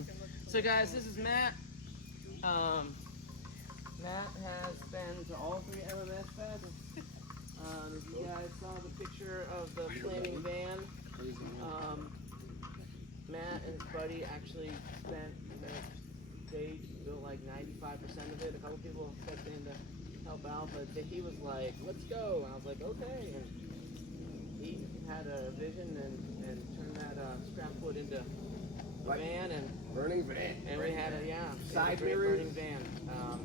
awesome. So guys, this is Matt. Matt has been to all 3 MMSFEST. If you guys saw the picture of the flaming van, Matt and his buddy actually spent they built like 95% of it. A couple people stepped in to help out, but he was like, "Let's go!" And I was like, "Okay." And he had a vision and turned that scrap wood into a van and burning van. And we had a side mirrors, burning van.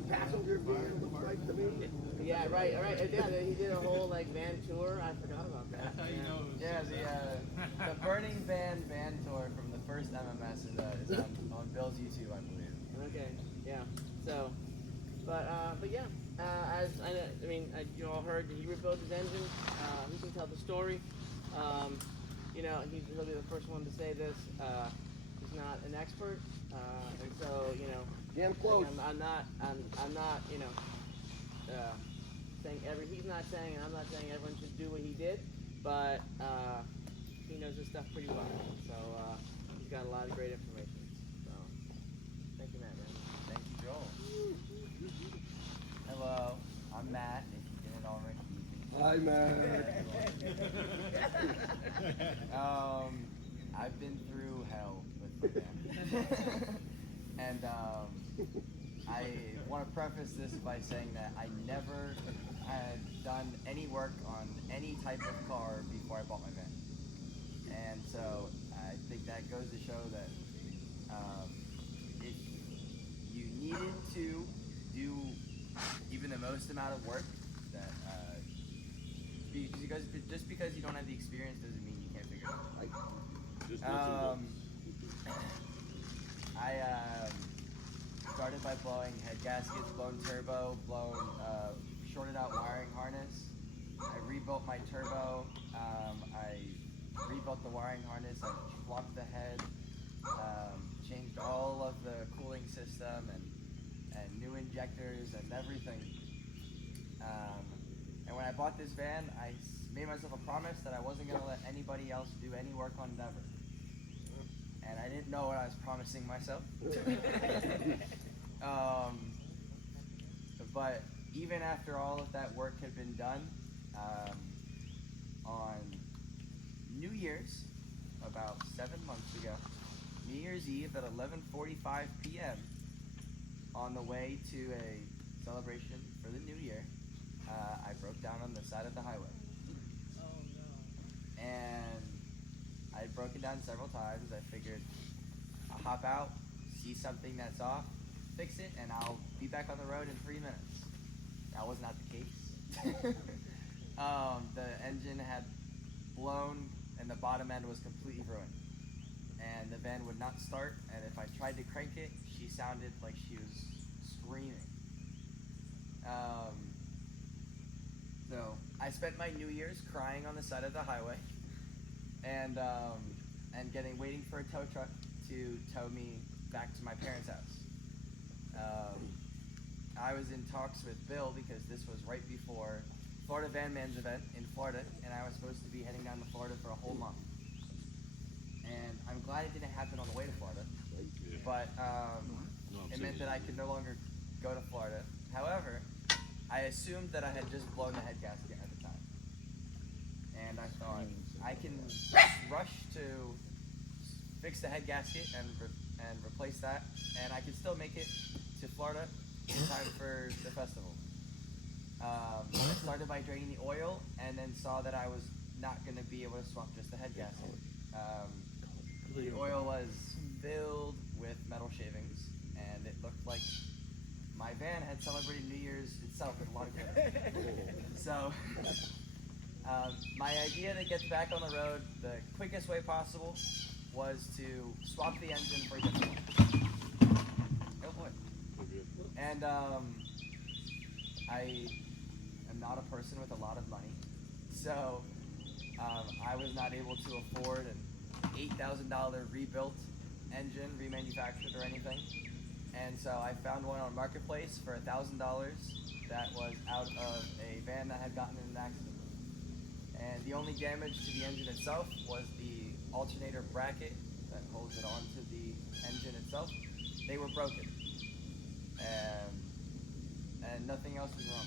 Passenger van looks like to me. Yeah, right. Yeah, he did a whole like van tour. I forgot about that. That's how you know. Yeah, the burning van tour from the first MMS is on Bill's YouTube, I believe. Okay, yeah. So, but yeah. As I mean, you all heard that he rebuilt his engine. He can tell the story. You know, he'll be the first one to say this. He's not an expert, and so you know. Damn close. I'm not. You know. Saying he's not saying, and I'm not saying everyone should do what he did, but he knows his stuff pretty well. So he's got a lot of great information. So thank you, Matt. Man. Thank you, Joel. Hello, I'm Matt. If you didn't already. Hi, Matt. I've been through hell with the band. And I want to preface this by saying that I never had done any work on any type of car before I bought my van. And so I think that goes to show that if you needed to do even the most amount of work, that just because you don't have the experience doesn't mean you can't figure it out. I started by blowing head gaskets, blown turbo, shorted out wiring harness. I rebuilt my turbo. I rebuilt the wiring harness. I swapped the head, changed all of the cooling system and new injectors and everything. And when I bought this van, I made myself a promise that I wasn't going to let anybody else do any work on it ever. And I didn't know what I was promising myself. But even after all of that work had been done, on New Year's, about 7 months ago, New Year's Eve at 11:45 p.m., on the way to a celebration for the new year, I broke down on the side of the highway. Oh no. And I had broken down several times. I figured I'll hop out, see something that's off, fix it, and I'll be back on the road in 3 minutes. That was not the case. The engine had blown and the bottom end was completely ruined. And the van would not start, and if I tried to crank it, she sounded like she was screaming. So I spent my New Year's crying on the side of the highway, and waiting for a tow truck to tow me back to my parents' house. I was in talks with Bill because this was right before Florida Van Man's event in Florida, and I was supposed to be heading down to Florida for a whole month. And I'm glad it didn't happen on the way to Florida, but it meant that I could no longer go to Florida. However, I assumed that I had just blown the head gasket at the time. And I thought, I can rush to fix the head gasket and replace that, and I can still make it to Florida in time for the festival. I started by draining the oil, and then saw that I was not going to be able to swap just the head gasket. The oil was filled with metal shavings, and it looked like my van had celebrated New Year's itself with a lot of glitter. So, my idea to get back on the road the quickest way possible was to swap the engine for a different one. Oh boy. And I am not a person with a lot of money, so I was not able to afford an $8,000 rebuilt engine, remanufactured or anything. And so I found one on Marketplace for $1,000 that was out of a van that had gotten in an accident. And the only damage to the engine itself was the alternator bracket that holds it onto the engine itself. they were broken, and nothing else was wrong,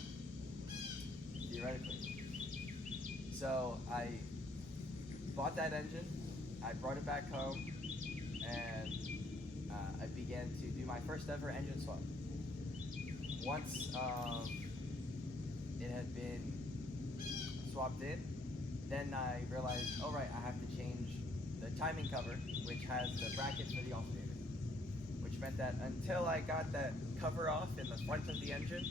theoretically. So I bought that engine, I brought it back home, and I began to do my first ever engine swap. Once it had been swapped in, then I realized, oh right, I have to change the timing cover, which has the bracket for the alternator. Which meant that until I got that cover off in the front of the engine,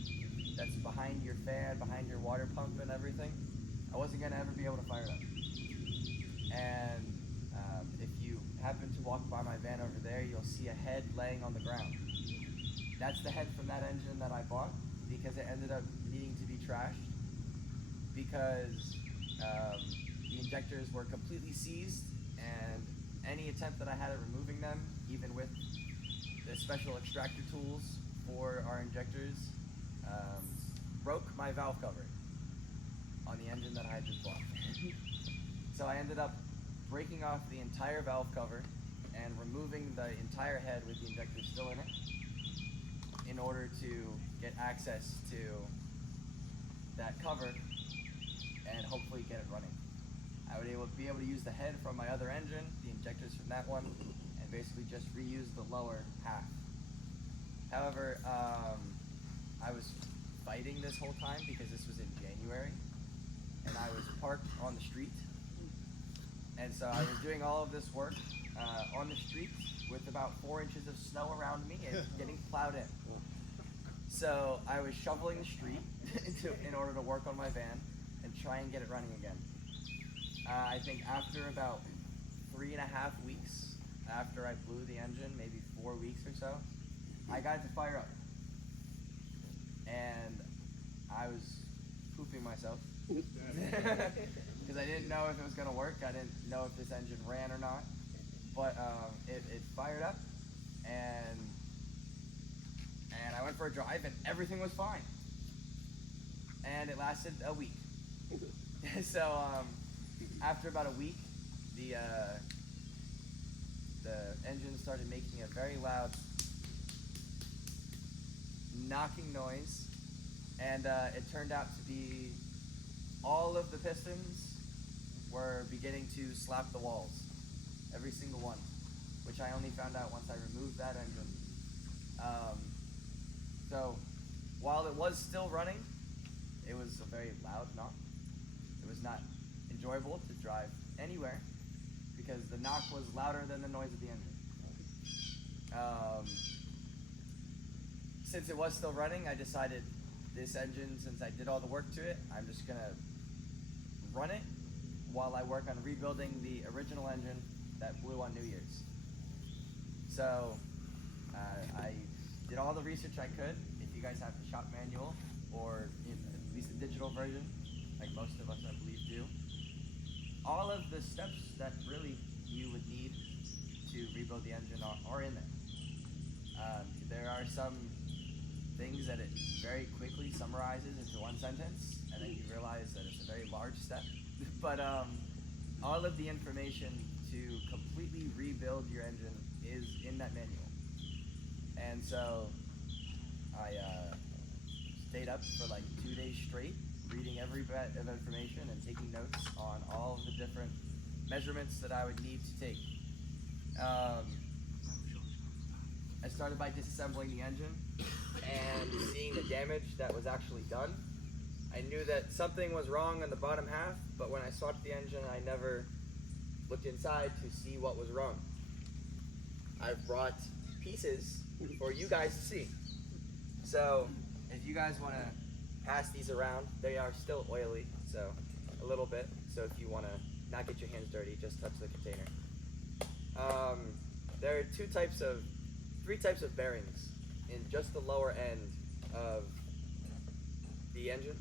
that's behind your fan, behind your water pump and everything, I wasn't gonna ever be able to fire it up. And if you happen to walk by my van over there, you'll see a head laying on the ground. That's the head from that engine that I bought, because it ended up needing to be trashed because the injectors were completely seized, and any attempt that I had at removing them, even with the special extractor tools for our injectors, broke my valve cover on the engine that I had just bought. So I ended up breaking off the entire valve cover and removing the entire head with the injector still in it in order to get access to that cover and hopefully get it running. I would be able to use the head from my other engine, the injectors from that one, and basically just reuse the lower half. However, I was fighting this whole time because this was in January, and I was parked on the street. And so I was doing all of this work on the street with about 4 inches of snow around me and getting plowed in. So I was shoveling the street in order to work on my van and try and get it running again. I think after about 3.5 weeks after I blew the engine, maybe 4 weeks or so, I got it to fire up. And I was pooping myself. Because I didn't know if it was going to work. I didn't know if this engine ran or not. But it fired up, and I went for a drive, and everything was fine. And it lasted a week. So after about a week, the engine started making a very loud knocking noise, and it turned out to be all of the pistons were beginning to slap the walls, every single one, which I only found out once I removed that engine. So while it was still running, it was a very loud knock. It was not enjoyable to drive anywhere because the knock was louder than the noise of the engine. Since it was still running, I decided this engine, since I did all the work to it, I'm just gonna run it while I work on rebuilding the original engine that blew on New Year's. So I did all the research I could. If you guys have the shop manual, or at least the digital version, like most of us I believe do, all of the steps that really you would need to rebuild the engine are in there. There are some things that it very quickly summarizes into one sentence, and then you realize that it's a very large step. But all of the information to completely rebuild your engine is in that manual. And so I stayed up for like 2 days straight, reading every bit of information and taking notes on all of the different measurements that I would need to take. I started by disassembling the engine and seeing the damage that was actually done. I knew that something was wrong on the bottom half, but when I swapped the engine, I never looked inside to see what was wrong. I've brought pieces for you guys to see. So if you guys want to pass these around, they are still oily, so a little bit. So if you want to not get your hands dirty, just touch the container. There are three types of bearings in just the lower end of the engine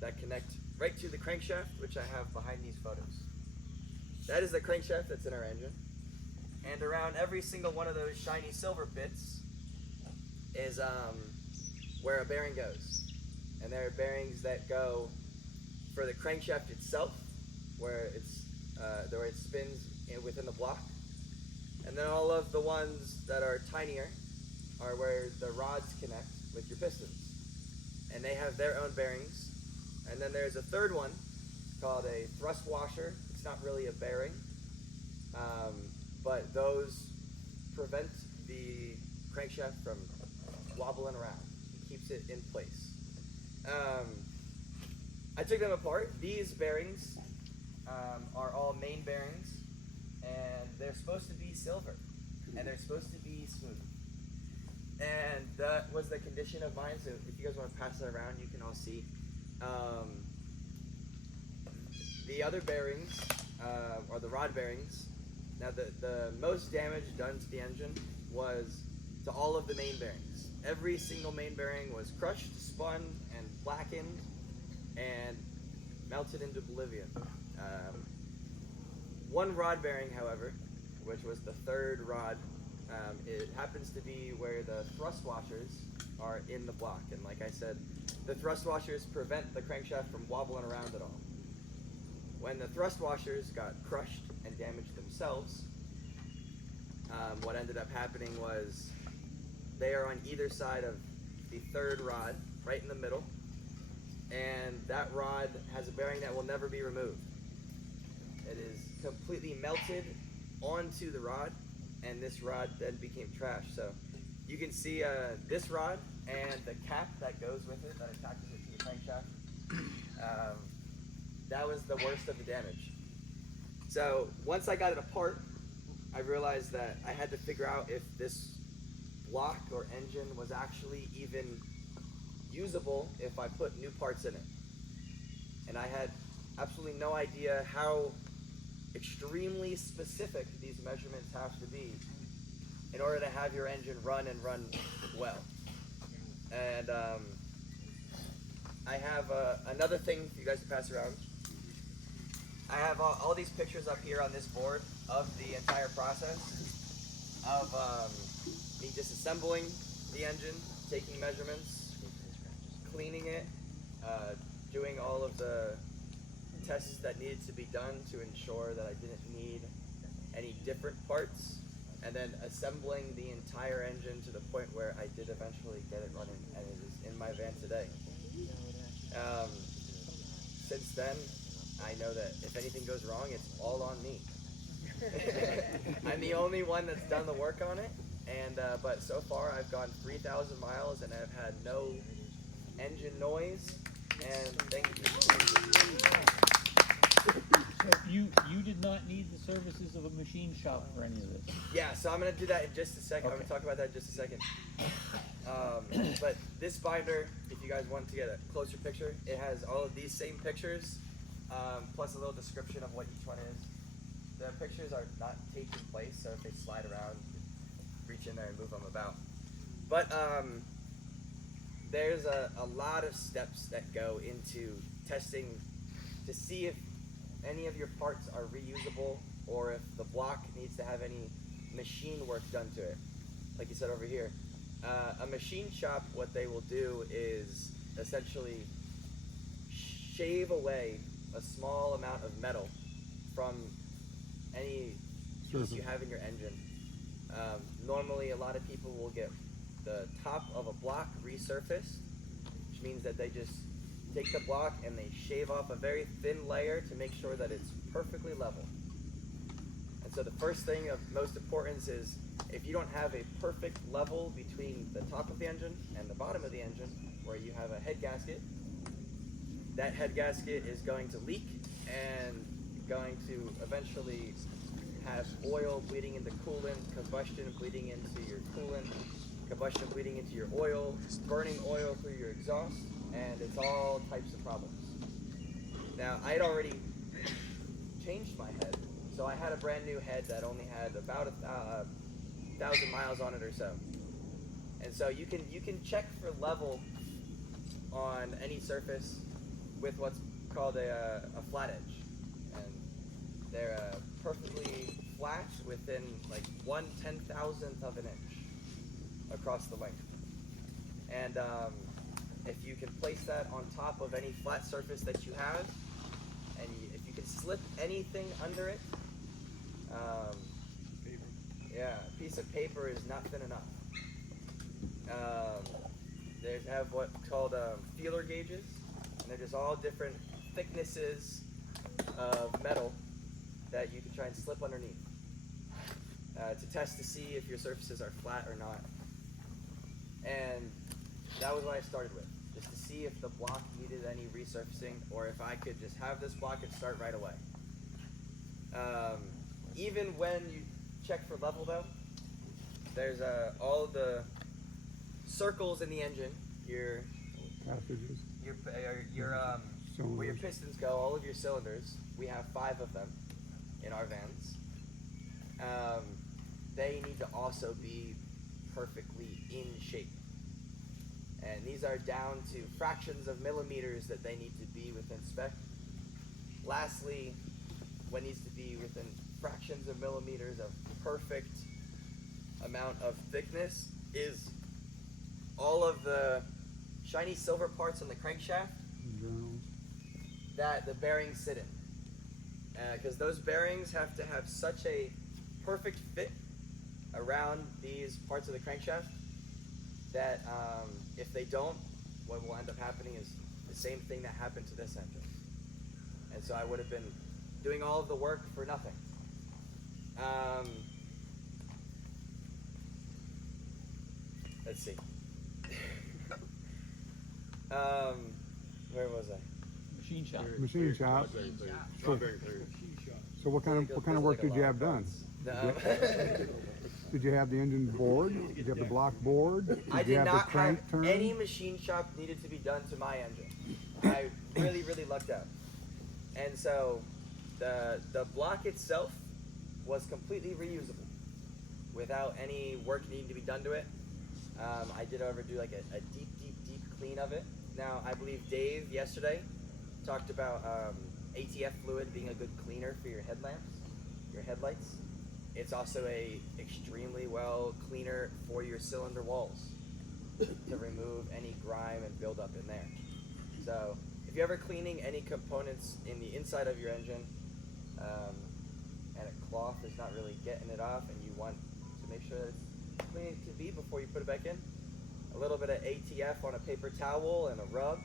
that connect right to the crankshaft, which I have behind these photos. That is the crankshaft that's in our engine. And around every single one of those shiny silver bits is where a bearing goes. And there are bearings that go for the crankshaft itself, where it spins within the block. And then all of the ones that are tinier are where the rods connect with your pistons. And they have their own bearings. And then there's a third one called a thrust washer. It's not really a bearing, but those prevent the crankshaft from wobbling around. It keeps it in place. I took them apart. These bearings are all main bearings, and they're supposed to be silver, and they're supposed to be smooth. And that was the condition of mine, so if you guys want to pass that around, you can all see. The other bearings, or the rod bearings, now the most damage done to the engine was to all of the main bearings. Every single main bearing was crushed, spun, and blackened, and melted into oblivion. One rod bearing, however, which was the third rod, it happens to be where the thrust washers are in the block. And like I said, the thrust washers prevent the crankshaft from wobbling around at all. When the thrust washers got crushed and damaged themselves, what ended up happening was they are on either side of the third rod, right in the middle, and that rod has a bearing that will never be removed. It is completely melted onto the rod, and this rod then became trash. So you can see this rod and the cap that goes with it, that attaches it to the crankshaft. That was the worst of the damage. So once I got it apart, I realized that I had to figure out if this block or engine was actually even usable if I put new parts in it. And I had absolutely no idea how extremely specific these measurements have to be in order to have your engine run and run well. And I have another thing for you guys to pass around. I have all these pictures up here on this board of the entire process of me disassembling the engine, taking measurements, cleaning it, doing all of the tests that needed to be done to ensure that I didn't need any different parts, and then assembling the entire engine to the point where I did eventually get it running, and it is in my van today. Since then, I know that if anything goes wrong, it's all on me. I'm the only one that's done the work on it, and but so far I've gone 3,000 miles and I've had no engine noise, and thank you. So you did not need the services of a machine shop for any of this? Yeah, so I'm going to do that in just a second. Okay. I'm going to talk about that in just a second. But this binder, if you guys want to get a closer picture, it has all of these same pictures, plus a little description of what each one is. The pictures are not taped in place, so if they slide around, you can reach in there and move them about. But there's a lot of steps that go into testing to see if any of your parts are reusable or if the block needs to have any machine work done to it. Like you said over here, a machine shop, what they will do is essentially shave away a small amount of metal from any piece you have in your engine. Normally a lot of people will get the top of a block resurfaced, which means that they just take the block and they shave off a very thin layer to make sure that it's perfectly level. And so the first thing of most importance is if you don't have a perfect level between the top of the engine and the bottom of the engine, where you have a head gasket, that head gasket is going to leak and going to eventually have oil bleeding into coolant, combustion bleeding into your coolant, combustion bleeding into your oil, burning oil through your exhaust, and it's all types of problems. Now, I had already changed my head, so I had a brand new head that only had about 1,000 miles on it or so. And so you can check for level on any surface with what's called a flat edge, and they're perfectly flat within like 1/10,000th of an inch across the length. And if you can place that on top of any flat surface that you have, and if you can slip anything under it, Yeah, a piece of paper is not thin enough. They have what's called feeler gauges, and they're just all different thicknesses of metal that you can try and slip underneath to test to see if your surfaces are flat or not. And that was what I started with, just to see if the block needed any resurfacing or if I could just have this block and start right away. Even when you check for level though, there's all the circles in the engine, your Passages. where your pistons go, all of your cylinders. We have 5 of them in our vans. They need to also be perfectly in shape. And these are down to fractions of millimeters that they need to be within spec. Lastly, what needs to be within fractions of millimeters of perfect amount of thickness is all of the shiny silver parts on the crankshaft Journals. that the bearings sit in. Because those bearings have to have such a perfect fit around these parts of the crankshaft that if they don't, what will end up happening is the same thing that happened to this engine. And so I would have been doing all of the work for nothing. Let's see. Where was I? Machine shop. Machine shop. Strawberry clear. So what kind of work did you have done? Did you have the engine bored? Did you have the block bored? I you did have the not have crank turned? any machine shop needed to be done to my engine. I really lucked out. And so the block itself was completely reusable without any work needing to be done to it. I did do like a deep clean of it. Now, I believe Dave yesterday talked about ATF fluid being a good cleaner for your headlamps, your headlights. It's also a extremely well cleaner for your cylinder walls to remove any grime and buildup in there. So if you're ever cleaning any components in the inside of your engine and a cloth is not really getting it off and you want to make sure that it's clean it to be before you put it back in, a little bit of ATF on a paper towel and a rub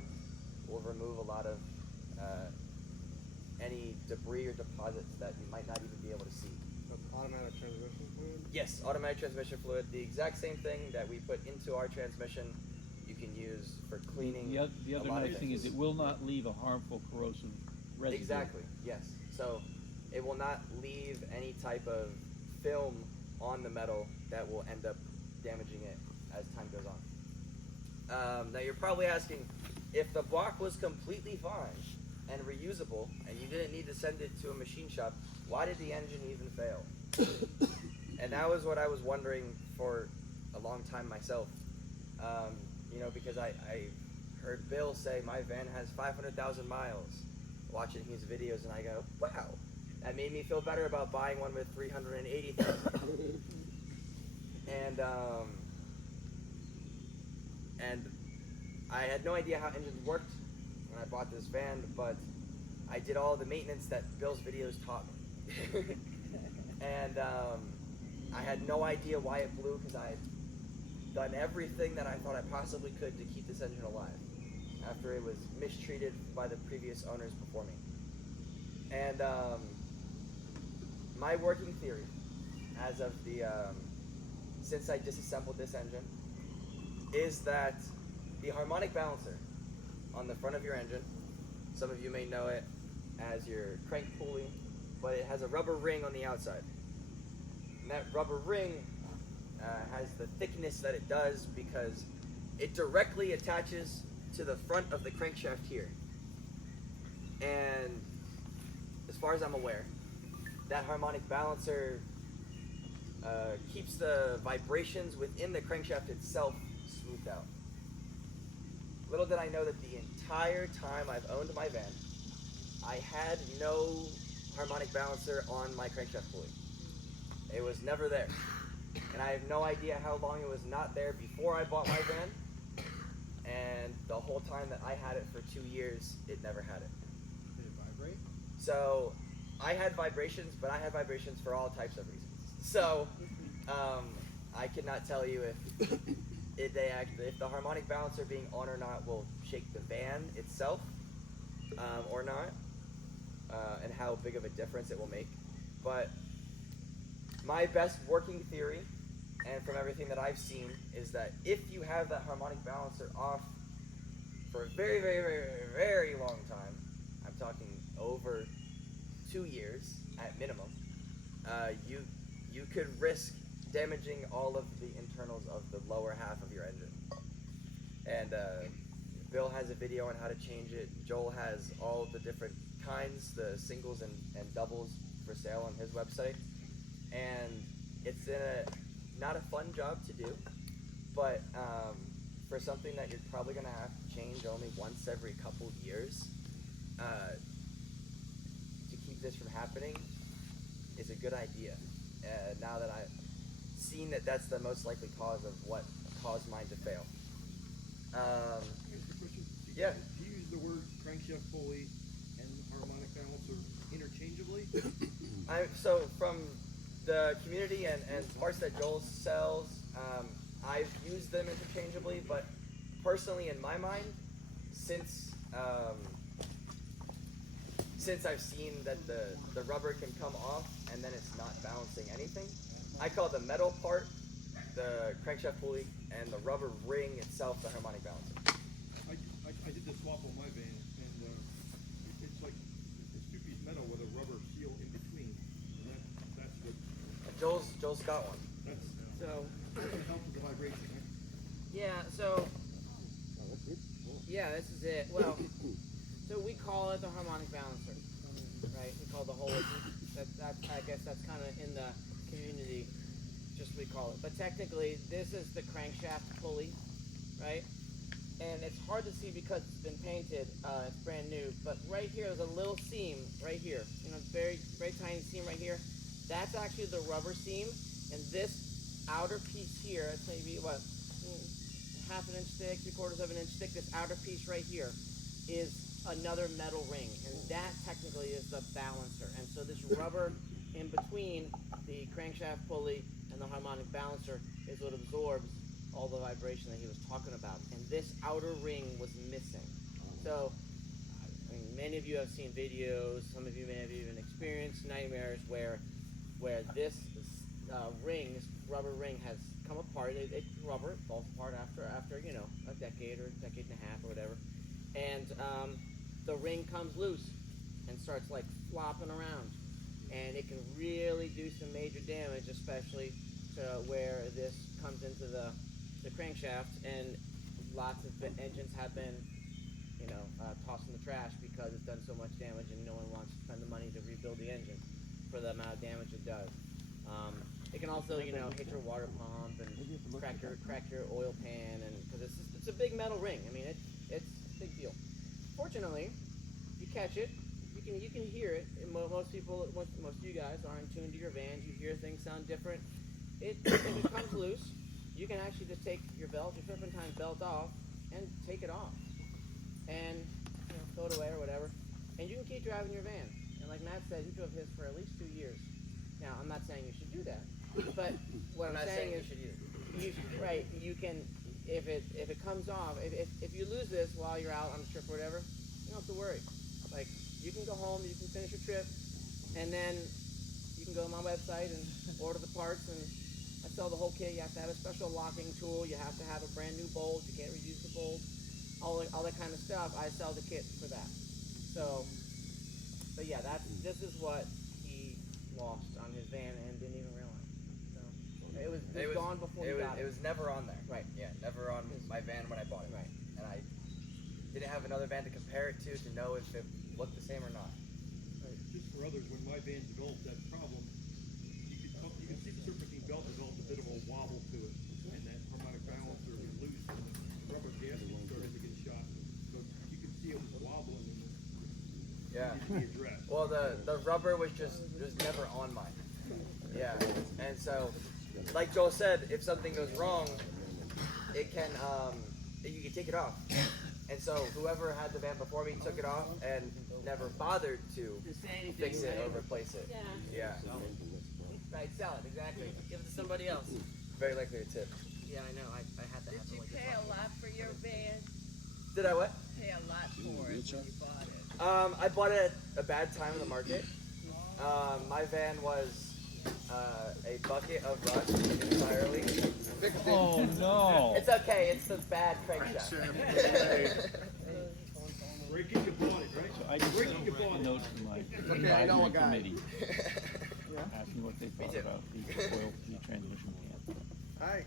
will remove a lot of any debris or deposits that you might not even be able to see. Automatic transmission fluid? Yes, automatic transmission fluid, the exact same thing that we put into our transmission, you can use for cleaning. The other nice thing is it will not leave a harmful corrosive residue. Exactly, yes. So it will not leave any type of film on the metal that will end up damaging it as time goes on. Now you're probably asking, if the block was completely fine and reusable and you didn't need to send it to a machine shop, why did the engine even fail? And that was what I was wondering for a long time myself. Because I heard Bill say my van has 500,000 miles watching his videos, and I go, wow, that made me feel better about buying one with 380,000. And I had no idea how engines worked when I bought this van, but I did all the maintenance that Bill's videos taught me. And I had no idea why it blew, because I had done everything that I thought I possibly could to keep this engine alive after it was mistreated by the previous owners before me. And my working theory, as of since I disassembled this engine, is that the harmonic balancer on the front of your engine, some of you may know it as your crank pulley, but it has a rubber ring on the outside. And that rubber ring has the thickness that it does because it directly attaches to the front of the crankshaft here. And as far as I'm aware, that harmonic balancer keeps the vibrations within the crankshaft itself smoothed out. Little did I know that the entire time I've owned my van, I had no harmonic balancer on my crankshaft pulley. It was never there. And I have no idea how long it was not there before I bought my van. And the whole time that I had it for 2 years, it never had it. Did it vibrate? So I had vibrations, but I had vibrations for all types of reasons. So I cannot tell you if the harmonic balancer being on or not will shake the van itself or not, and how big of a difference it will make. But my best working theory, and from everything that I've seen, is that if you have that harmonic balancer off for a very, very, very, very, very long time, I'm talking over 2 years at minimum, you could risk damaging all of the internals of the lower half of your engine. And Bill has a video on how to change it. Joel has all the different kinds, the singles and doubles for sale on his website. And it's not a fun job to do, but for something that you're probably gonna have to change only once every couple years, to keep this from happening is a good idea. Now that I've seen that that's the most likely cause of what caused mine to fail. Yeah. Do you use the word crankshaft pulley and harmonic balancer interchangeably? So from the community and parts that Joel sells, I've used them interchangeably, but personally in my mind, since I've seen that the rubber can come off and then it's not balancing anything, I call the metal part the crankshaft pulley and the rubber ring itself the harmonic balancer. I did the swap on my van, and it's like it's two-piece metal with a rubber seal in between. And that's what. Joel's got one. That's So, what helps with the vibration. Right? yeah, so, yeah, this is it. Well, so we call it the harmonic balancer, right? We call the whole, I guess that's kind of in the community, just we call it. But technically, this is the crankshaft pulley, right? And it's hard to see because it's been painted, it's brand new, but right here there's a little seam right here, you know, very, very tiny seam right here. That's actually the rubber seam, and this outer piece here, it's maybe what, half an inch thick, 3/4 of an inch thick, this outer piece right here is another metal ring, and that technically is the balancer. And so this rubber in between the crankshaft pulley and the harmonic balancer is what absorbs all the vibration that he was talking about, and this outer ring was missing. So, I mean, many of you have seen videos, some of you may have even experienced nightmares where this ring, this rubber ring has come apart. It rubber falls apart after you know, a decade or a decade and a half or whatever, and the ring comes loose and starts like flopping around, and it can really do some major damage, especially to where this comes into the crankshaft, and lots of engines have been, you know, tossed in the trash because it's done so much damage, and no one wants to spend the money to rebuild the engine for the amount of damage it does. It can also, you know, hit your water pump and crack your oil pan, and because it's a big metal ring. I mean, it's a big deal. Fortunately, you catch it, you can hear it. And most of you guys are in tune to your vans. You hear things sound different. If it comes loose, you can actually just take your turpentine belt off and take it off, and you know, throw it away or whatever, and you can keep driving your van. And like Matt said, he drove his for at least 2 years. Now, I'm not saying you should do that, but what I'm saying is, right? You can, if it comes off, if you lose this while you're out on a trip or whatever, you don't have to worry. Like, you can go home, you can finish your trip, and then you can go to my website and order the parts, and I sell the whole kit. You have to have a special locking tool. You have to have a brand new bolt. You can't reuse the bolt. All that kind of stuff. I sell the kit for that. So, but yeah, this is what he lost on his van and didn't even realize. So it was gone before he got it. It was never on there. Right. Yeah, never on my van when I bought it. Right. And I didn't have another van to compare it to know if it looked the same or not. Just for others, when my van developed that problem, you can see the serpentine belt developed a bit of a wobble to it, and that harmonic balancer was loose, and the rubber gasket started to get shot. So you can see it was wobbling, and Yeah. it needed to be addressed. Well, the rubber was never on mine. Yeah. And so, like Joel said, if something goes wrong, it can you can take it off. And so whoever had the van before me took it off and never bothered to fix it or replace it. Yeah. Right, sell it, exactly. Give it to somebody else. Very likely a tip. Yeah, I know. I had to Did have you like pay a lot for your van? Did I what? Pay a lot for it when you bought it. I bought it at a bad time in the market. My van was a bucket of rust entirely. Oh no. It's okay, it's the bad crankshaft. Breaking you bought it, right? So I just Breaking you sent bought a it. note to my Okay, I know a advisory guy. committee, asking what they thought too. about the oil, the transmission can. Hi.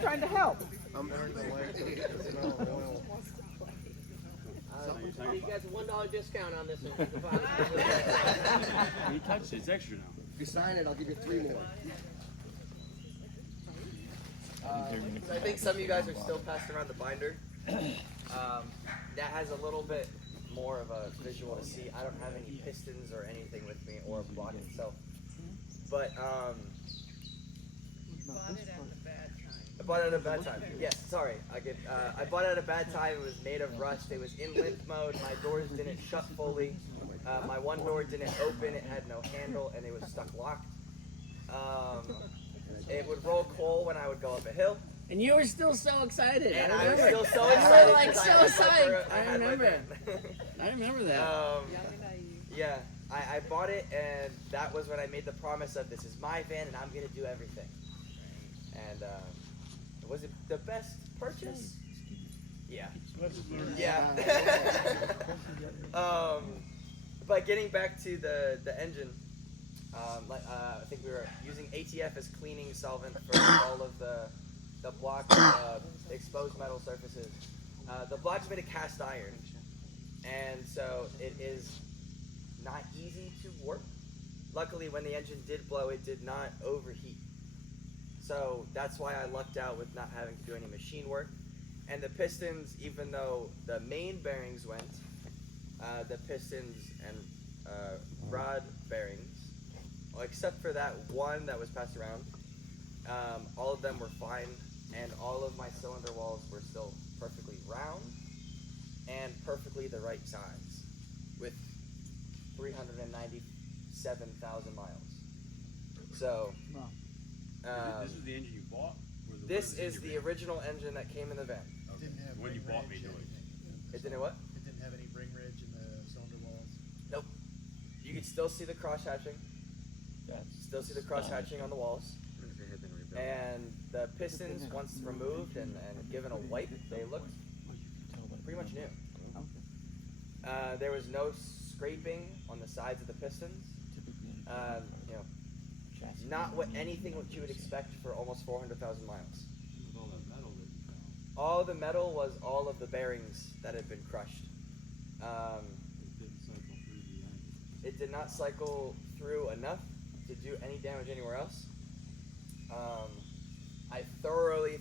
Trying to help. I'm bearing the light. Smell of oil. you guys a $1 discount on this one. You touched it, it's extra now. If you sign it, I'll give you 3 more. So I think some of you guys are still passing around the binder. That has a little bit more of a visual to see. I don't have any pistons or anything with me, or a block itself. But You bought it at the bad time. I bought it at a bad time. Yes, sorry. I bought it at a bad time. It was made of rust. It was in limp mode. My doors didn't shut fully. My one door didn't open. It had no handle, and it was stuck locked. It would roll coal when I would go up a hill. And you were still so excited. And I I was remember. still so You excited. were like 'cause so I had my psyched. I I had my remember. van. I remember that. Young and naive. Yeah, I bought it, and that was when I made the promise of this is my van, and I'm gonna do everything. And was it the best purchase? Yeah. Yeah. But getting back to the engine, I think we were using ATF as cleaning solvent for all of the block exposed metal surfaces. The block's made of cast iron, and so it is not easy to work. Luckily, when the engine did blow, it did not overheat. So that's why I lucked out with not having to do any machine work. And the pistons, even though the main bearings went, the pistons and rod bearings, well, except for that one that was passed around, all of them were fine, and all of my cylinder walls were still perfectly round and perfectly the right size with 397,000 miles. So, This is the engine you bought? Or the this one that's is in the your van? original engine that came in the van. Didn't have When you ring bought me, ridge, no, anything. It didn't what? It didn't have any ring ridge in the cylinder walls. Nope. You can still see the cross hatching. Still see the cross hatching on the walls. And the pistons, once removed and given a wipe, they looked pretty much new. There was no scraping on the sides of the pistons. You know, not anything what you would expect for almost 400,000 miles. All the metal was all of the bearings that had been crushed. It did not cycle through enough to do any damage anywhere else. I thoroughly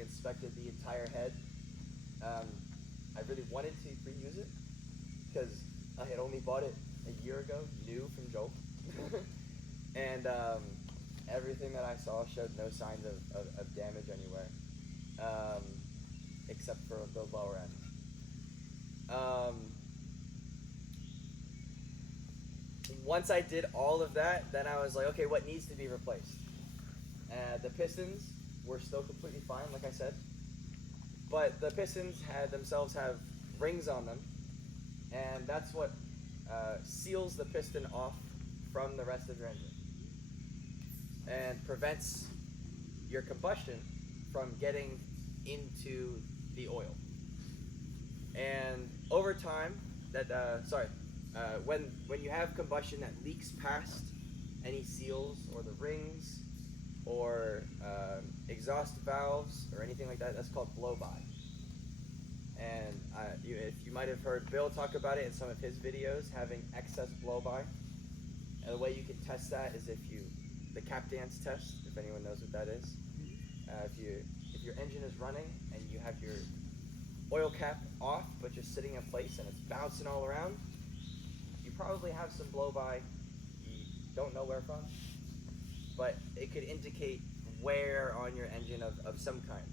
inspected the entire head. I really wanted to reuse it because I had only bought it a year ago, new from Jolt. And everything that I saw showed no signs of damage anywhere, except for the lower end. Once I did all of that, then I was like, okay, what needs to be replaced? The pistons were still completely fine, like I said, but the pistons themselves have rings on them, and that's what seals the piston off from the rest of your engine and prevents your combustion from getting into the oil. And over time, when you have combustion that leaks past any seals or the rings or exhaust valves or anything like that, that's called blow-by. And if you might have heard Bill talk about it in some of his videos, having excess blow-by. And the way you can test that is the cap dance test, if anyone knows what that is. If your engine is running and you have your oil cap off but just sitting in place and it's bouncing all around, you probably have some blow-by. You don't know where from, but it could indicate wear on your engine of some kind.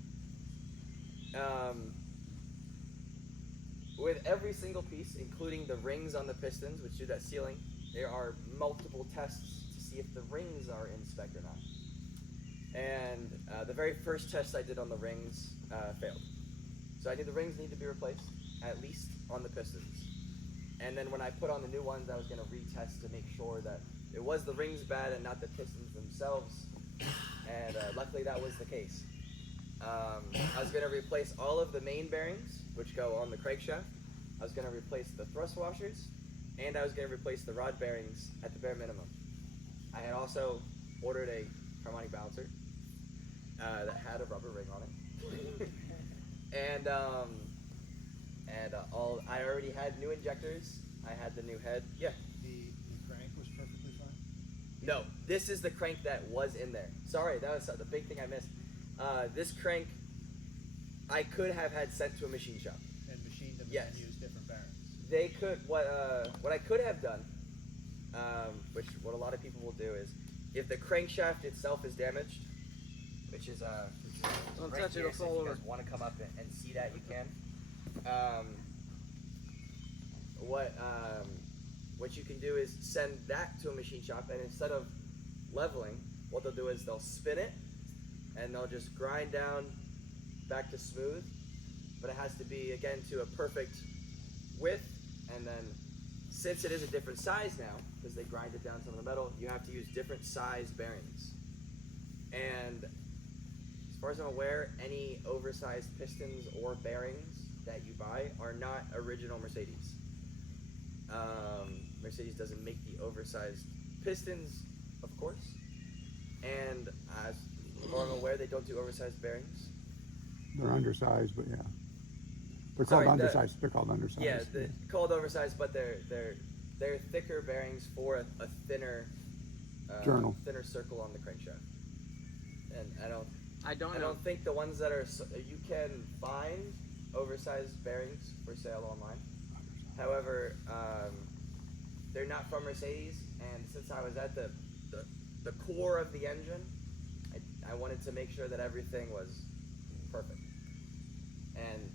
With every single piece, including the rings on the pistons, which do that sealing, there are multiple tests to see if the rings are in spec or not. And the very first test I did on the rings failed. So I knew the rings need to be replaced, at least on the pistons. And then when I put on the new ones, I was going to retest to make sure that it was the rings bad and not the pistons themselves. And luckily that was the case. I was going to replace all of the main bearings, which go on the crankshaft. I was going to replace the thrust washers, and I was going to replace the rod bearings at the bare minimum. I had also ordered a harmonic balancer that had a rubber ring on it. I already had new injectors. I had the new head. Yeah. The crank was perfectly fine. No, this is the crank that was in there. Sorry, that was the big thing I missed. This crank, I could have had sent to a machine shop. And machined them Yes. and used different bearings. They could. What I could have done, which what a lot of people will do is, if the crankshaft itself is damaged, which is Don't right touch it, here, it'll so fall if over. you guys want to come up and see that, you can. What you can do is send that to a machine shop, and instead of leveling, what they'll do is they'll spin it, and they'll just grind down back to smooth, but it has to be, again, to a perfect width, and then since it is a different size now, because they grind it down some of the metal, you have to use different size bearings. And as far as I'm aware, any oversized pistons or bearings that you buy are not original Mercedes. Mercedes doesn't make the oversized pistons, of course, and as far as I'm aware, they don't do oversized bearings. They're undersized, but yeah. They're Sorry, called undersized. They're called undersized. Yeah, called oversized, but they're thicker bearings for a thinner Journal. thinner circle on the crankshaft. And I don't I know. don't think the ones that are you can find oversized bearings for sale online. However, they're not from Mercedes, and since I was at the core of the engine, I wanted to make sure that everything was perfect and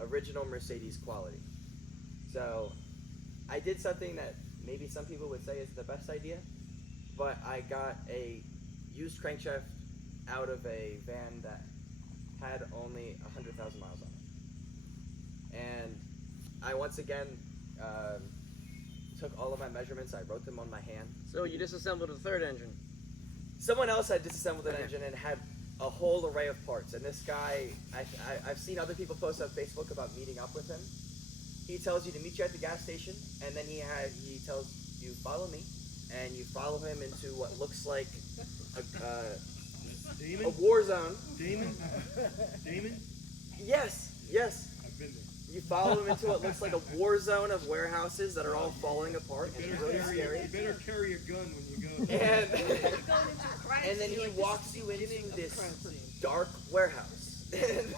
original Mercedes quality. So I did something that maybe some people would say is the best idea, but I got a used crankshaft out of a van that had only 100,000 miles on it. And I once again took all of my measurements, I wrote them on my hand. So you disassembled the third engine. Someone else had disassembled an engine and had a whole array of parts. And this guy, I've seen other people post on Facebook about meeting up with him. He tells you to meet you at the gas station, and then he tells you, follow me, and you follow him into what looks like a war zone. Damon? Yes. I've been there. You follow him into what looks like a war zone of warehouses that are all falling apart. And it's really scary. You better carry a gun when you go. And then he walks you into this dark warehouse and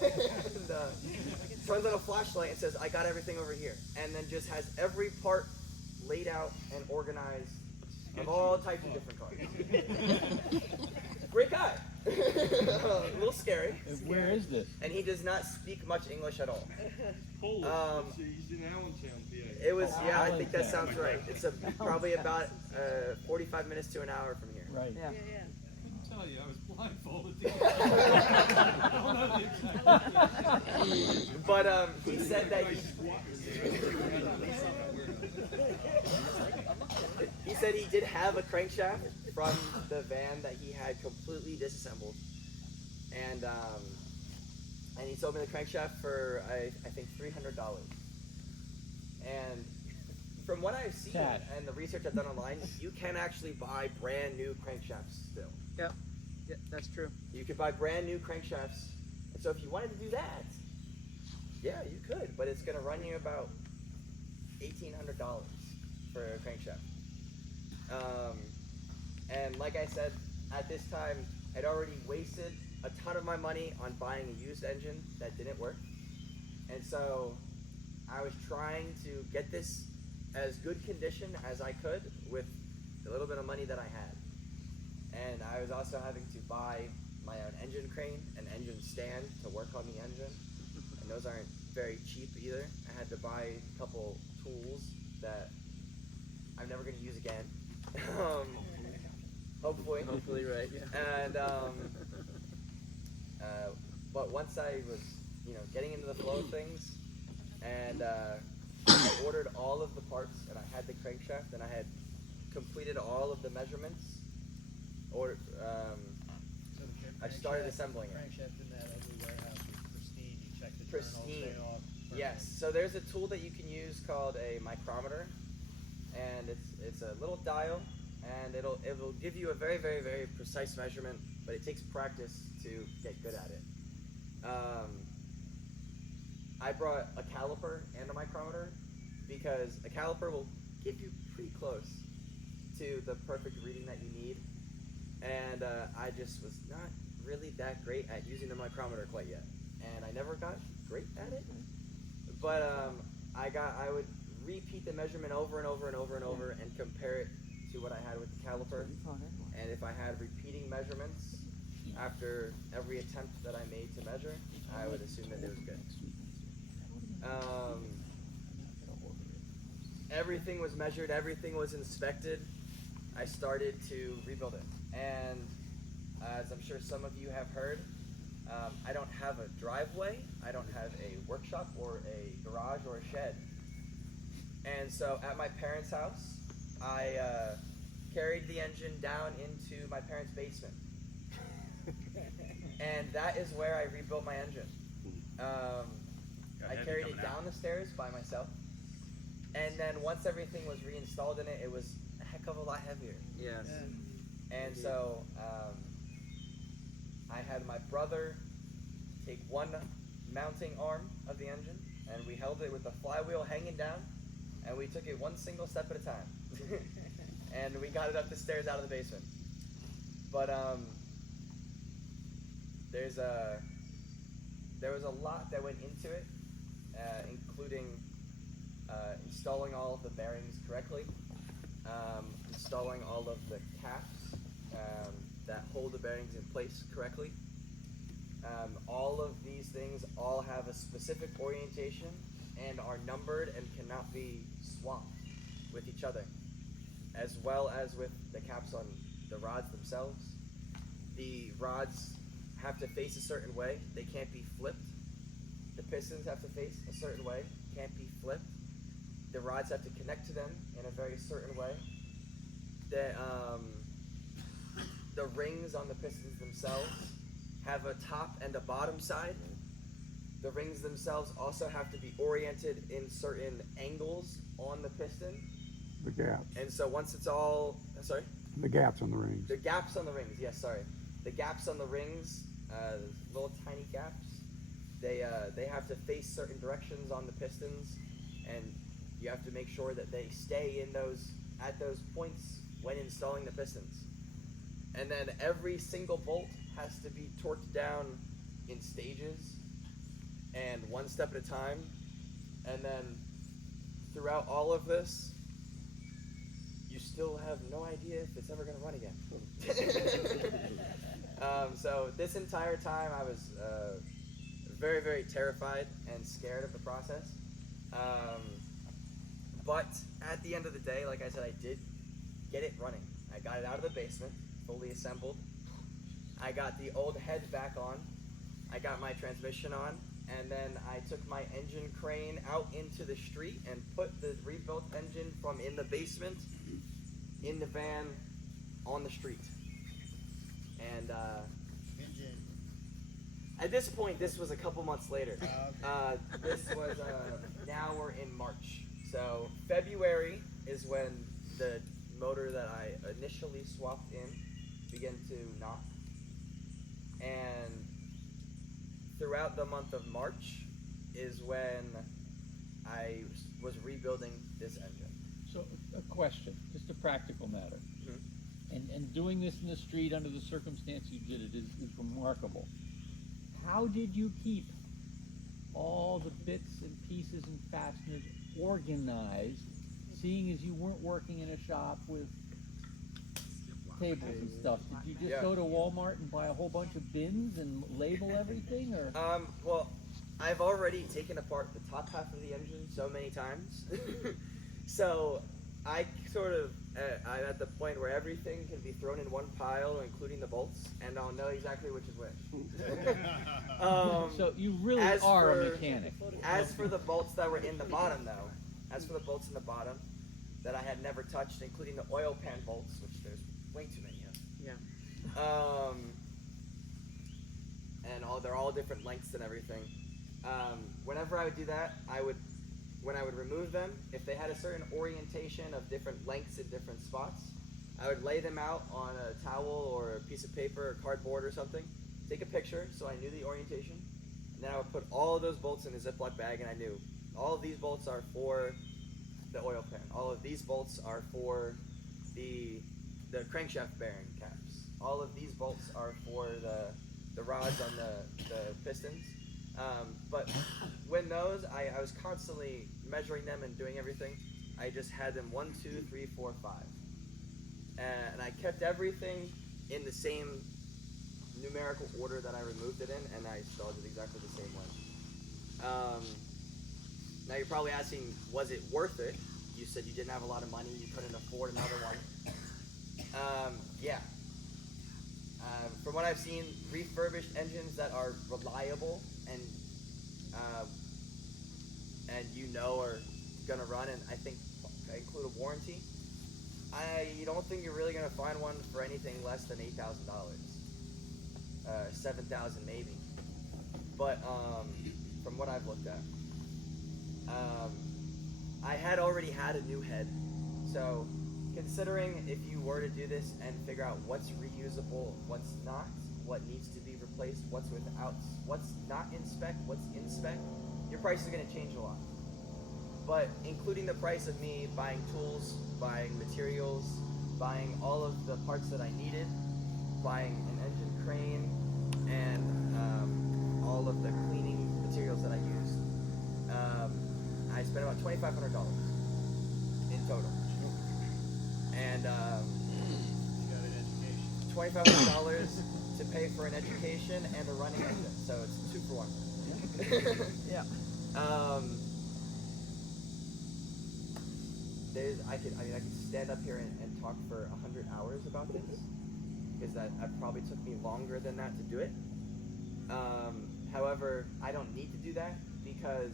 turns on a flashlight and says, I got everything over here. And then just has every part laid out and organized of all types of different cars. Great guy. A little scary. Where is this? And he does not speak much English at all. Polish. He's in Allentown, PA. It was, yeah, I think that sounds right. It's probably about 45 minutes to an hour from here. Right. Yeah. I tell you, I was blindfolded. I don't know. But he said that he said he did have a crankshaft from the van that he had completely disassembled, and he sold me the crankshaft for I think $300. And from what I've seen Cash. and the research I've done online, you can actually buy brand new crankshafts still. Yeah, that's true. You could buy brand new crankshafts, and so if you wanted to do that, yeah, you could, but it's going to run you about $1,800 for a crankshaft. And like I said, at this time, I'd already wasted a ton of my money on buying a used engine that didn't work, and so I was trying to get this as good condition as I could with the little bit of money that I had. And I was also having to buy my own engine crane and engine stand to work on the engine, and those aren't very cheap either. I had to buy a couple tools that I'm never going to use again. Hopefully. Hopefully, right? Yeah. And but once I was, getting into the flow of things, and I ordered all of the parts, and I had the crankshaft, and I had completed all of the measurements, or So the I started crankshaft- assembling it. Crankshaft in that ugly warehouse was pristine. You check the Pristine. journals, they all. Yes. So there's a tool that you can use called a micrometer, and it's a little dial, and it'll give you a very, very, very precise measurement, but it takes practice to get good at it. I brought a caliper and a micrometer because a caliper will give you pretty close to the perfect reading that you need, and I just was not really that great at using the micrometer quite yet, and I never got great at it. But I would repeat the measurement over and over and over and over and compare it to what I had with the caliper. And if I had repeating measurements after every attempt that I made to measure, I would assume that it was good. Everything was measured, everything was inspected. I started to rebuild it. And as I'm sure some of you have heard, I don't have a driveway, I don't have a workshop or a garage or a shed. And so at my parents' house, I carried the engine down into my parents' basement. And that is where I rebuilt my engine. I carried it down the stairs by myself. And then once everything was reinstalled in it, it was a heck of a lot heavier. Yes. And so I had my brother take one mounting arm of the engine, and we held it with the flywheel hanging down, and we took it one single step at a time. And we got it up the stairs out of the basement. But there was a lot that went into it, including installing all of the bearings correctly, installing all of the caps that hold the bearings in place correctly. All of these things all have a specific orientation and are numbered and cannot be swapped with each other, as well as with the caps on the rods themselves. The rods have to face a certain way, they can't be flipped. The pistons have to face a certain way, can't be flipped. The rods have to connect to them in a very certain way. The rings on the pistons themselves have a top and a bottom side. The rings themselves also have to be oriented in certain angles on the piston. The gaps. And so once it's all, sorry? The gaps on the rings. The gaps on the rings, yes, sorry. The gaps on the rings, little tiny gaps, they have to face certain directions on the pistons, and you have to make sure that they stay in at those points when installing the pistons. And then every single bolt has to be torqued down in stages and one step at a time. And then throughout all of this, you still have no idea if it's ever going to run again. So this entire time I was very, very terrified and scared of the process. But at the end of the day, like I said, I did get it running. I got it out of the basement, fully assembled. I got the old head back on. I got my transmission on. And then I took my engine crane out into the street and put the rebuilt engine from in the basement in the van on the street. And Engine. at this point, this was a couple months later. Okay. This was, now we're in March. So February is when the motor that I initially swapped in began to knock. And throughout the month of March is when I was rebuilding this engine. So, a question, just a practical matter. Mhm. And doing this in the street under the circumstance you did it is remarkable. How did you keep all the bits and pieces and fasteners organized, seeing as you weren't working in a shop with tables and stuff? Did you just Yeah. go to Walmart and buy a whole bunch of bins and label everything, or? Well, I've already taken apart the top half of the engine so many times. So I sort of, I'm at the point where everything can be thrown in one pile, including the bolts, and I'll know exactly which is which. So you really as are a for- mechanic. As for the bolts that were in the bottom, though, that I had never touched, including the oil pan bolts, which there's way too many of. Yeah. And they're all different lengths and everything. Whenever I would do that, when I would remove them, if they had a certain orientation of different lengths in different spots, I would lay them out on a towel or a piece of paper or cardboard or something, take a picture so I knew the orientation, and then I would put all of those bolts in a Ziploc bag, and I knew all of these bolts are for the oil pan, all of these bolts are for the crankshaft bearing caps, all of these bolts are for the rods on the pistons. But when those, I was constantly measuring them and doing everything. I just had them 1, 2, 3, 4, 5. And I kept everything in the same numerical order that I removed it in, and I installed it exactly the same way. Now you're probably asking, was it worth it? You said you didn't have a lot of money, you couldn't afford another one. Yeah. From what I've seen, refurbished engines that are reliable and are gonna run, and I think include a warranty, I don't think you're really gonna find one for anything less than $8,000, $7,000 maybe. But from what I've looked at, I had already had a new head, so considering if you were to do this and figure out what's reusable, what's not, what needs to be replaced, what's not in spec, what's in spec, your price is going to change a lot. But including the price of me buying tools, buying materials, buying all of the parts that I needed, buying an engine crane, and all of the cleaning materials that I used, I spent about $2,500 in total. And You got an education. $2,500 to pay for an education and a running engine, so it's 2 for 1. Yeah. I could stand up here and talk for 100 hours about this, because that probably took me longer than that to do it. However, I don't need to do that because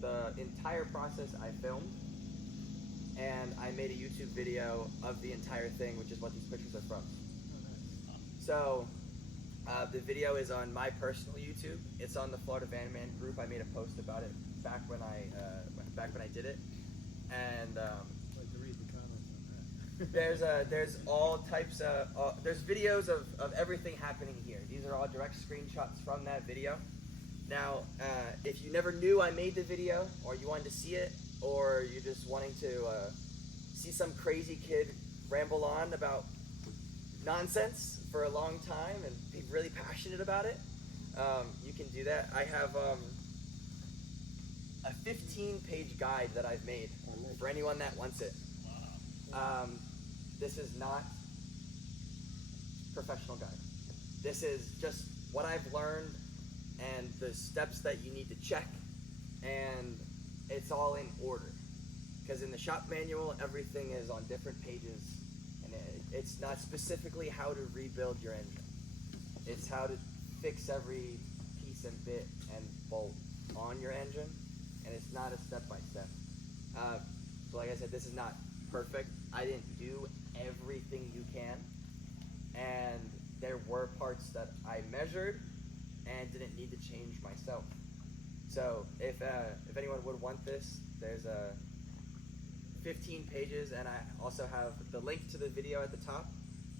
the entire process I filmed, and I made a YouTube video of the entire thing, which is what these pictures are from. So, the video is on my personal YouTube. It's on the Florida Van Man group. I made a post about it back when I did it, and I'd like to read the comments on that. there's all types of there's videos of everything happening here. These are all direct screenshots from that video. Now, if you never knew I made the video, or you wanted to see it, or you're just wanting to see some crazy kid ramble on about nonsense for a long time and be really passionate about it, you can do that. I have a 15-page guide that I've made for anyone that wants it. This is not professional guide. This is just what I've learned and the steps that you need to check, and it's all in order. Because in the shop manual, everything is on different pages, and it's not specifically how to rebuild your engine. It's how to fix every piece and bit and bolt on your engine, and it's not a step-by-step. So like I said, this is not perfect. I didn't do everything you can, and there were parts that I measured and didn't need to change myself. So if anyone would want this, there's 15 pages, and I also have the link to the video at the top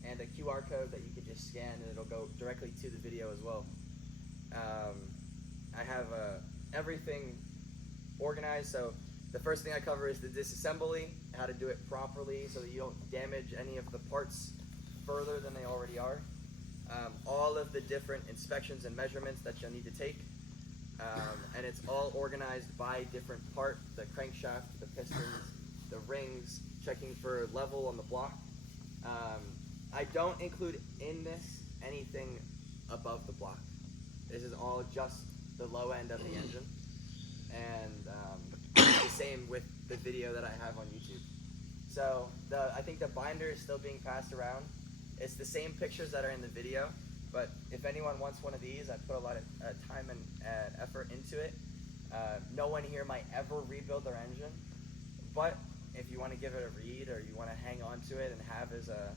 and a QR code that you can just scan, and it'll go directly to the video as well. I have everything organized, so the first thing I cover is the disassembly, how to do it properly so that you don't damage any of the parts further than they already are. All of the different inspections and measurements that you'll need to take. And it's all organized by different part, the crankshaft, the pistons, the rings, checking for level on the block. I don't include in this anything above the block. This is all just the low end of the engine. And the same with the video that I have on YouTube. So I think the binder is still being passed around. It's the same pictures that are in the video, but if anyone wants one of these, I put a lot of time and effort into it. No one here might ever rebuild their engine, but if you want to give it a read or you want to hang on to it and have as a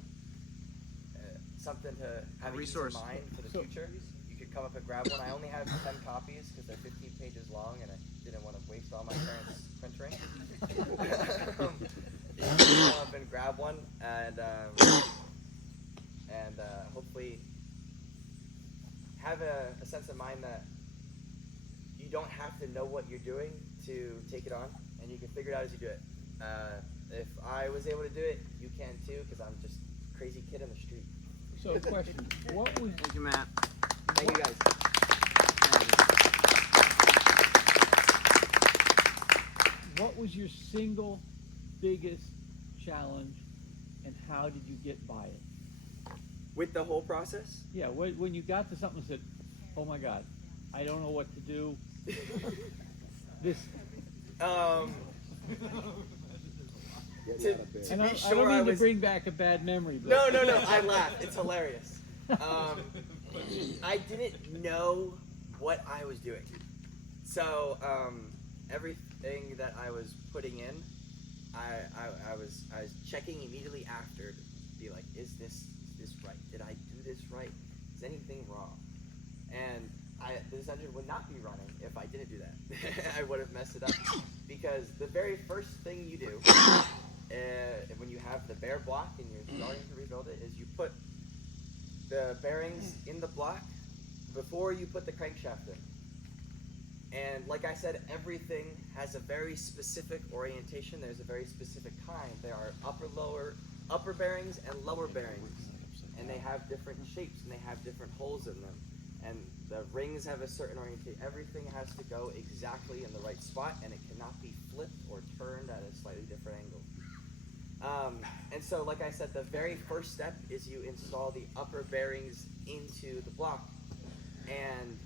something to have a resource in mind for the future, you could come up and grab one. I only have 10 copies because they're 15 pages long, and I didn't want to waste all my parents' printing. You can come up and grab one, and hopefully have a sense of mind that you don't have to know what you're doing to take it on, and you can figure it out as you do it. If I was able to do it, you can too, because I'm just a crazy kid in the street. So, question: what was Thank you, Matt. Thank you guys. what was your single biggest challenge, and how did you get by it? With the whole process? Yeah, when you got to something and said, "Oh my God, I don't know what to do." This. To And be I sure, don't mean I to was. bring back a bad memory. But No, I laugh. It's hilarious. I didn't know what I was doing. So everything that I was putting in, I was checking immediately after to be like, is this right? Did I do this right? Is anything wrong? And this engine would not be running if I didn't do that. I would have messed it up, because the very first thing you do when you have the bare block and you're starting to rebuild it is you put the bearings in the block before you put the crankshaft in. And like I said, everything has a very specific orientation. There's a very specific kind. There are upper bearings and lower bearings, and they have different shapes and they have different holes in them. And the rings have a certain orientation. Everything has to go exactly in the right spot, and it cannot be flipped or turned at a slightly different angle. And so, like I said, the very first step is you install the upper bearings into the block. And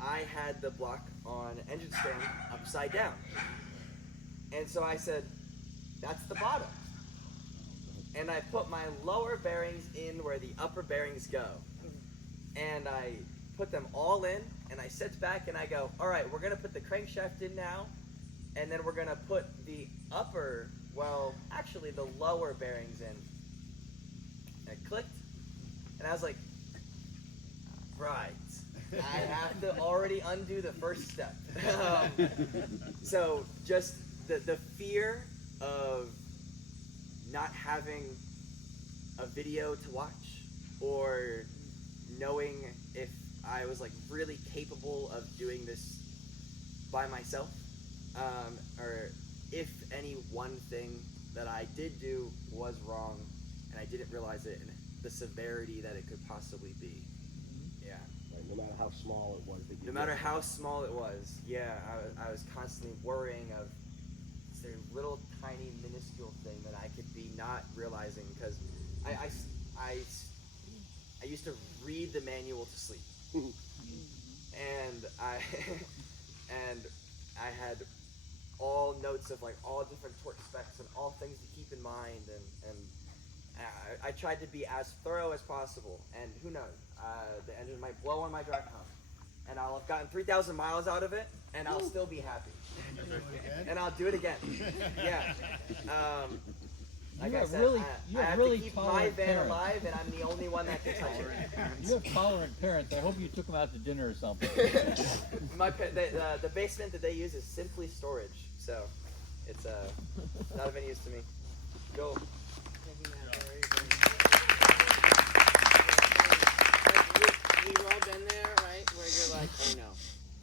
I had the block on engine stand upside down. And so I said, that's the bottom. And I put my lower bearings in where the upper bearings go. And I put them all in, and I sit back and I go, all right, we're going to put the crankshaft in now, and then we're going to put the the lower bearings in. And it clicked, and I was like, right, I have to already undo the first step. So just the fear of not having a video to watch, or knowing if I was like really capable of doing this by myself, or if any one thing that I did do was wrong and I didn't realize it, and the severity that it could possibly be. Yeah. Like, no matter how small it was. No matter how small it was, yeah, I was constantly worrying of, is there a little tiny minuscule thing that I could be not realizing, because I used to read the manual to sleep. And I had all notes of like all different torque specs and all things to keep in mind, and I tried to be as thorough as possible. And who knows, the engine might blow on my drive home, and I'll have gotten 3,000 miles out of it, and I'll still be happy. And I'll do it again. Yeah. Like I said, I have to keep my van alive, and I'm the only one that can touch it. You have tolerant parents. I hope you took them out to dinner or something. The basement that they use is simply storage, so it's not of any use to me. Go. We've all been there, right? Where you're like, oh no,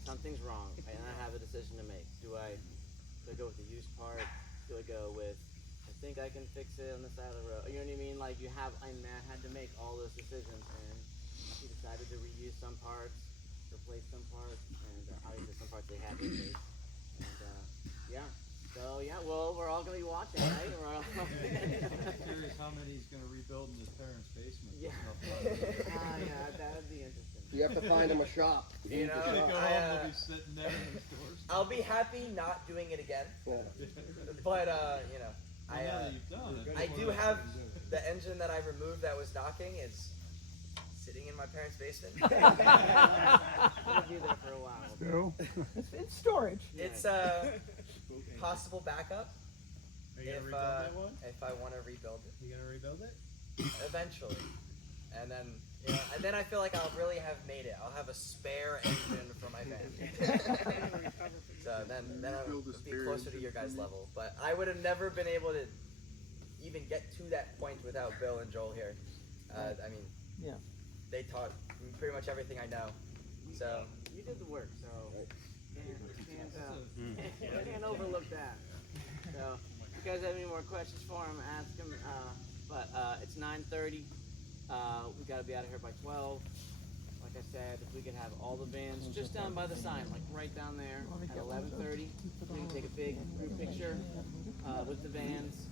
something's wrong, and I have a decision to make. Do I go with the used part? Do I go with, I think I can fix it on the side of the road? You know what I mean? Like I had to make all those decisions, and he decided to reuse some parts, replace some parts, and obviously some parts they had to replace. And yeah. So yeah, well, we're all gonna be watching, right? We're all I'm curious how many he's gonna rebuild in his parents' basement. Yeah. Yeah, that would be interesting. You have to find him a shop. You know, Go home, he'll be sitting there in the stores. I'll be happy not doing it again. Yeah. But you know, I Now that you've done it. I do have the engine that I removed that was knocking is sitting in my parents' basement. It'll be there for a while. Still? It's storage. It's possible backup Are you gonna if rebuild that one? if I want to rebuild it You gonna rebuild it? eventually, and then and then I feel like I'll really have made it. I'll have a spare engine for my van. So then I'll be closer to your guys' level. But I would have never been able to even get to that point without Bill and Joel here. I mean, Yeah. they taught me pretty much everything I know. So You did the work, so can't overlook that. So, if you guys have any more questions for him, ask him. But it's 9:30. We got to be out of here by 12. Like I said, if we could have all the vans just down by the sign, like right down there at 11:30, we can take a big group picture with the vans.